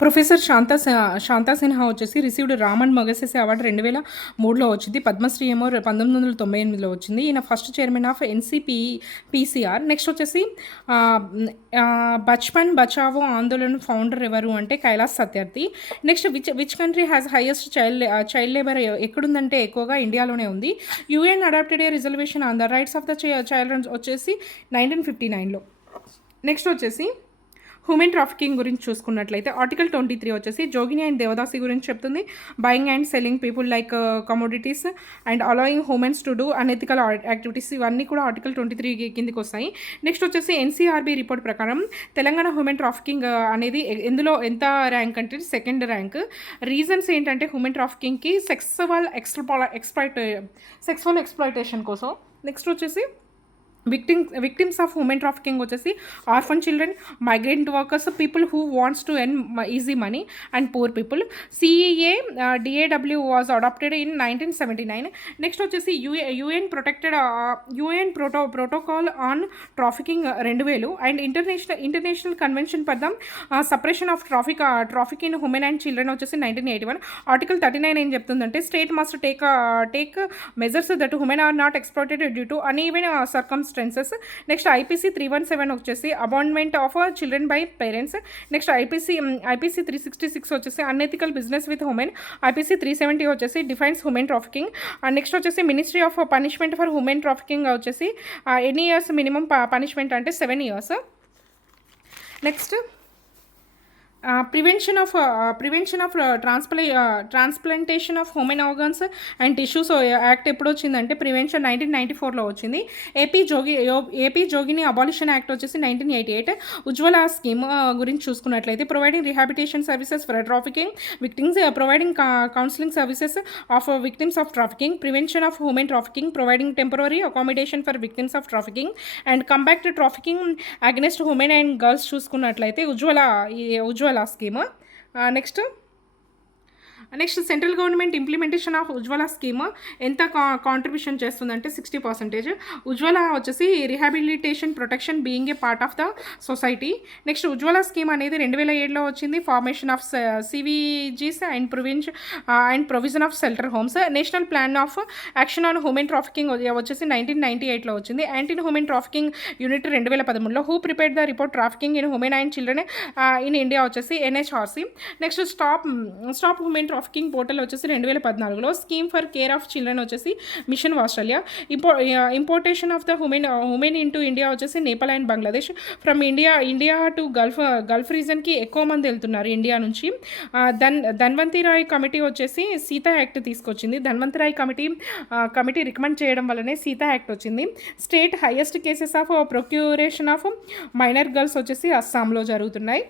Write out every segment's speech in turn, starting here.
Professor Shanta Sinha వచ్చేసి received Raman Magsaysay award 2003లో వచ్చింది. పద్మశ్రీ ఏమో 1998లో వచ్చింది. ఈయన first chairman of PCR. Next వచ్చేసి బచ్పన్ బచావో ఆందోళన్ ఫౌండర్ ఎవరు అంటే Kailash Satyarthi. Next which country has highest child labour ఎక్కడుందంటే ఎక్కువగా ఇండియాలోనే ఉంది. UN adopted a reservation on the rights of the child వచ్చేసి 1959లో. నెక్స్ట్ వచ్చేసి హ్యూమన్ ట్రాఫికింగ్ గురించి చూసుకున్నట్లయితే ఆర్టికల్ 23 వచ్చేసి జోగిని అండ్ దేవదాసి గురించి చెప్తుంది. Buying and selling people like commodities and allowing humans to do unethical activities, ఇవన్నీ కూడా ఆర్టికల్ 23 కిందికి వస్తాయి. నెక్స్ట్ వచ్చేసి ఎన్సీఆర్బీ రిపోర్ట్ ప్రకారం తెలంగాణ హ్యూమన్ ట్రాఫికింగ్ అనేది ఎందులో ఎంత ర్యాంక్ అంటే సెకండ్ ర్యాంక్. రీజన్స్ ఏంటంటే హ్యూమన్ ట్రాఫికింగ్కి సెక్సువల్ ఎక్స్ప్లాయిటేషన్ కోసం. నెక్స్ట్ వచ్చేసి విక్టిమ్స్ ఆఫ్ హ్యూమన్ ట్రాఫికింగ్ వచ్చేసి orphan children, migrant workers, people who wants to earn easy money and poor people. CEDAW was adopted in 1979. Next వచ్చేసి UN protocol on trafficking 2000 and international convention for the suppression of traffic in human and children వచ్చేసి 1981. Article 39 ఏం చెప్తుందంటే state must take measures that human are not exploited due to uneven circumstances. Next IPC 317 వచ్చేసి abandonment of children by parents. Next IPC 366 వచ్చేసి unethical business with human. IPC 370 వచ్చేసి defines human trafficking. Next వచ్చేసి ministry of punishment for human trafficking వచ్చేసి ఎన్ని years minimum punishment అంటే 7 years. Next prevention of transplantation of human organs and tissues act ఎప్పుడు వచ్చిందంటే prevention 1994లో వచ్చింది. AP జోగిని abolition act వచ్చేసి 1988. ఉజ్వల scheme గురించి చూసుకున్నట్లయితే providing rehabilitation services for trafficking victims, providing counselling services of victims of trafficking, prevention of human trafficking, providing temporary accommodation for victims of trafficking and combat trafficking against human and girls చూసుకున్నట్లయితే Ujjwala scheme. Next central government implementation of Ujjwala scheme ఎంత contribution చేస్తుందంటే 60%. ఉజ్వల వచ్చేసి rehabilitation protection being a part of the society. Next Ujjwala scheme అనేది 2007లో వచ్చింది. Formation of CVGs and provision of shelter homes. National plan of action on human trafficking వచ్చేసి 1998లో వచ్చింది. Anti human trafficking unit 2013లో. Who prepared the report trafficking in human and children in India వచ్చేసి NHRC. Next stop human trafficking portal వచ్చేసి 2014లో. Scheme for care of children వచ్చేసి mission Australia. Importation of the human into India వచ్చేసి Nepal and Bangladesh. From India to Gulf రీజన్కి ఎక్కువ మంది వెళ్తున్నారు India నుంచి. ధన్వంతి రాయ్ కమిటీ వచ్చేసి సీతా యాక్ట్ తీసుకొచ్చింది. ధన్వంతి రాయ్ కమిటీ రికమెండ్ చేయడం వల్లనే సీతా యాక్ట్ వచ్చింది. State highest cases of procuration of minor girls వచ్చేసి అస్సాంలో జరుగుతున్నాయి.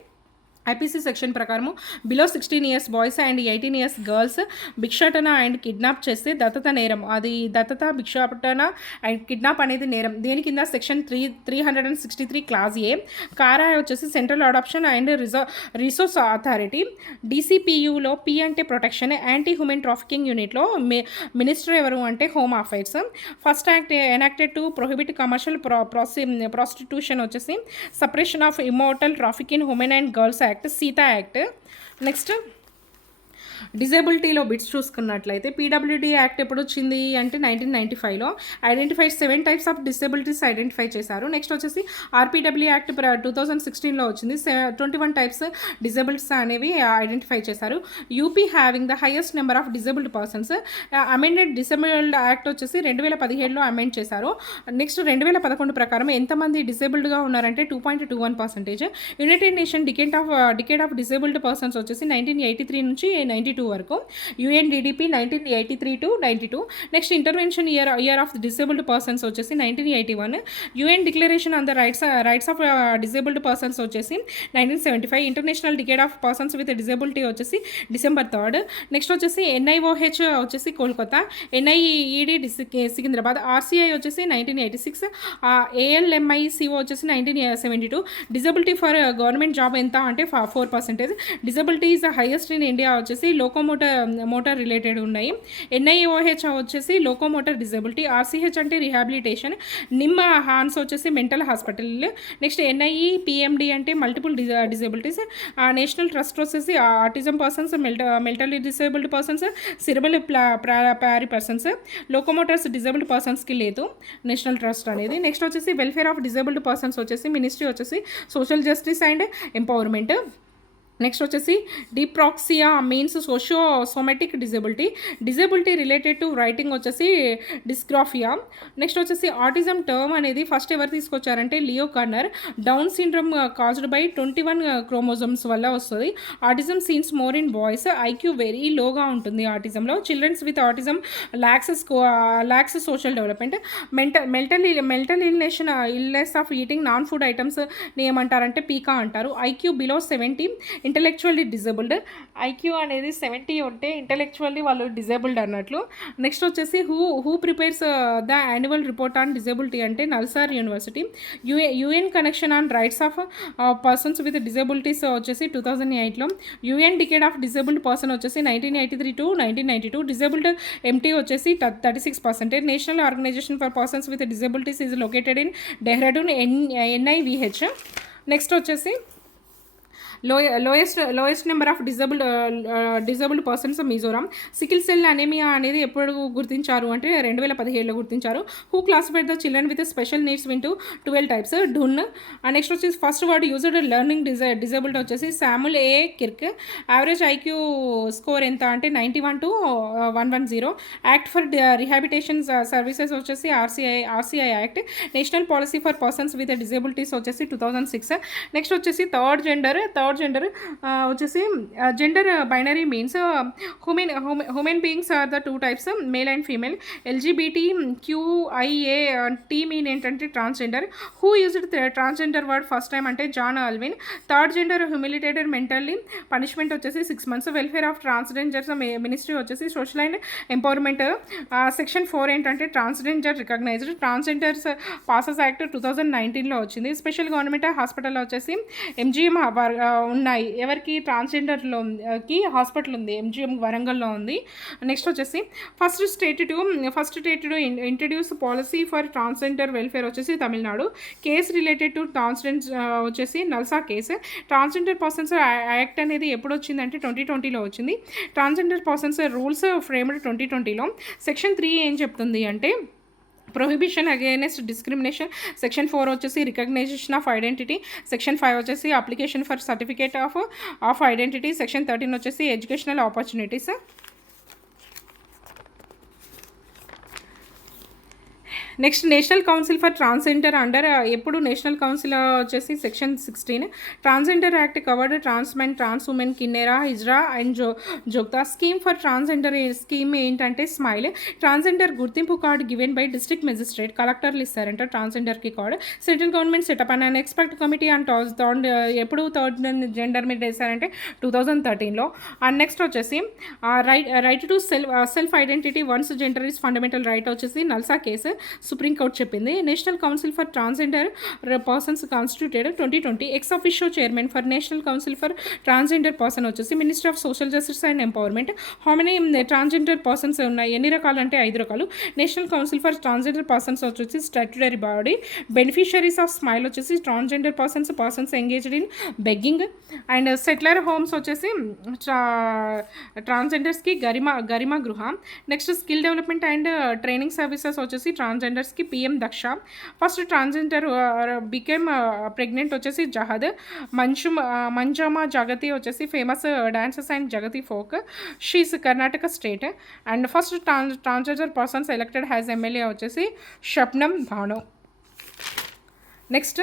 ఐపీసీ సెక్షన్ ప్రకారము below 16 years boys and 18 years girls భిక్షాటన అండ్ కిడ్నాప్ చేస్తే దత్తత నేరం. అది దత్తత, భిక్షాటన అండ్ కిడ్నాప్ అనేది నేరం. దేని కింద సెక్షన్ 363 క్లాజ్ ఏ. కారా వచ్చేసి central adoption and resource authority. డీసీపీయూలో పి అంటే ప్రొటెక్షన్. యాంటీ హ్యూమన్ ట్రాఫికింగ్ యూనిట్లో మినిస్టర్ ఎవరు అంటే home affairs. First act enacted to prohibit commercial prostitution వచ్చేసి suppression of immoral traffic in human and girls act, SITA act. Next డిజేబిలిటీలో bits చూసుకున్నట్లయితే PWD act ఎప్పుడు వచ్చింది అంటే 1995లో. Identified 7 types of disabilities identify చేశారు. నెక్స్ట్ వచ్చేసి ఆర్పీడబ్ల్యూ యాక్ట్ 2016లో వచ్చింది. 21 types డిజేబిలిటీస్ అనేవి ఐడెంటిఫై చేశారు. UP having the highest number of disabled persons. Amended disabled act వచ్చేసి 2017లో అమెండ్ చేశారు. నెక్స్ట్ 2011 ప్రకారం ఎంతమంది డిసేబుల్డ్గా ఉన్నారంటే 2.21%. United nation decade of disabled persons వచ్చేసి 1983 నుంచి 92 వరకు. యుఎన్డిడిపి 1983 to 92. Next intervention year of disabled persons వచ్చేసి 1981. UN declaration on the rights of disabled persons వచ్చేసి 1975. International decade of persons with disability వచ్చేసి December 3rd. నెక్స్ట్ వచ్చేసి ఎన్ఐఓహెచ్ వచ్చేసి కోల్కతా, ఎన్ఐఈడి సికింద్రాబాద్, ఆర్సీఐ వచ్చేసి 1986, ఏఎల్ఎంఐసిఓ వచ్చేసి 1972. డిజబిలిటీ ఫర్ గవర్నమెంట్ జాబ్ ఎంత అంటే 4%. Disability is the highest in India వచ్చేసి మోటార్ రిలేటెడ్ ఉన్నాయి. NIOH వచ్చేసి లోకోమోటర్ డిజబిలిటీ. RCH అంటే రిహాబిలిటేషన్. నిమ్ హాన్స్ వచ్చేసి మెంటల్ హాస్పిటల్. నెక్స్ట్ NIE-PMD అంటే మల్టిపుల్ డిజబిలిటీస్. నేషనల్ ట్రస్ట్ వచ్చేసి autism persons, mentally disabled persons, cerebral palsy persons. Locomotors disabled పర్సన్స్కి లేదు national trust అనేది. నెక్స్ట్ వచ్చేసి వెల్ఫేర్ ఆఫ్ డిజేబుల్డ్ పర్సన్స్ వచ్చేసి ministry వచ్చేసి social justice and empowerment. Next వచ్చేసి dyspraxia means somatic disability related to writing వచ్చేసి dysgraphia. Next వచ్చేసి autism term అనేది ఫస్ట్ ఎవరు తీసుకొచ్చారంటే Leo Kanner. Down syndrome caused by 21 chromosomes వల్ల వస్తుంది. Autism seems more in boys. IQ very లోగా ఉంటుంది ఆటిజంలో. Childrens with autism lacks social development. Mental illness of eating non food items ఏమంటారంటే పీకా అంటారు. IQ below 70 intellectually disabled. IQ అనేది 70 ఉంటే intellectually వాళ్ళు డిజేబుల్డ్ అన్నట్లు. నెక్స్ట్ వచ్చేసి who prepares the annual report on disability అంటే NALSAR university. UN convention on rights of persons with disabilities వచ్చేసి 2008లో. UN decade of disabled person వచ్చేసి 1983 to 1992. డిజేబుల్డ్ MT వచ్చేసి 36%. National organisation for persons with disabilities is located in Dehradun, NIVH. Next వచ్చేసి lowest number of disabled persons Mizoram. Sickle cell anaemia అనేది ఎప్పుడు గుర్తించారు అంటే 2017లో గుర్తించారు. Who classified the children with special needs into 12 types. Done. Next వచ్చేసి first word used learning disabled వచ్చేసి Samuel A. Kirk. Average IQ score ఎంత అంటే 91 to 110. Act for rehabilitation services వచ్చేసి RCI act. National policy for persons with disabilities వచ్చేసి 2006. Next వచ్చేసి third gender వచ్చేసి gender binary means human beings are the 2 types, male and female. LGBTQIA T mean ఏంటంటే transgender. Who used transgender word first time అంటే John Alvin. Third gender humiliated mentally. Punishment వచ్చేసి 6 months. Welfare of transgenders ministry వచ్చేసి social and empowerment. Section 4 ఏంటంటే transgender recognised. Transgenders పాసెస్ act 2019లో వచ్చింది. Special government హాస్పిటల్లో వచ్చేసి MGM ఉన్నాయి. ఎవరికి ట్రాన్స్జెండర్లోకి హాస్పిటల్ ఉంది, MGM వరంగల్లో ఉంది. నెక్స్ట్ వచ్చేసి first state to introduce policy for transgender welfare వచ్చేసి Tamil Nadu. Case related to transgender వచ్చేసి NALSA case. Transgender persons act అనేది ఎప్పుడు వచ్చిందంటే 2020లో వచ్చింది. ట్రాన్స్జెండర్ పర్సన్స్ రూల్స్ ఫ్రేమ్డ్ 2020లో. సెక్షన్ 3 ఏం చెప్తుంది అంటే ప్రొహిబిషన్ అగైనెస్ట్ డిస్క్రిమినేషన్. సెక్షన్ 4 వచ్చేసి రికగ్నైజేషన్ ఆఫ్ ఐడెంటిటీ. సెక్షన్ 5 వచ్చేసి application for certificate of identity. Section 13 వచ్చేసి educational opportunities. Next national council for transgender under ఎప్పుడు నేషనల్ కౌన్సిల్ వచ్చేసి section 16. Transgender act covered transmen, trans women, kinnar, hijra and jogta. Scheme for transgender scheme ఏంటంటే SMILE. Transgender గుర్తింపు card given by district magistrate. కలెక్టర్లు ఇస్తారంట ట్రాన్స్జెండర్కి card. Central government setup and expert committee and ఎప్పుడు third gender మీద వేశారంటే 2013లో. అండ్ నెక్స్ట్ వచ్చేసి right to self identity one's gender is fundamental right వచ్చేసి నల్సా కేసు సుప్రీంకోర్టు చెప్పింది. National council for transgender persons constituted 2020. Ex officio chairman for national council for transgender person వచ్చేసి minister of social justice and empowerment. How many transgender persons ఉన్నాయి, ఎన్ని రకాలు అంటే 5 రకాలు. National council for transgender persons వచ్చేసి statutory body. Beneficiaries of SMILE వచ్చేసి transgender persons engaged in begging. And shelter homes వచ్చేసి ట్రాన్స్జెండర్స్కి గరిమా గృహ. Next skill development and training services వచ్చేసి ట్రాన్స్జెండర్స్కి PM Daksha. First transgender became pregnant వచ్చేసి జహద్. మంజమా జగతి వచ్చేసి famous dances and Jogathi folk. She's Karnataka state. And first transgender persons elected has MLA వచ్చేసి Shabnam Bhanu. Next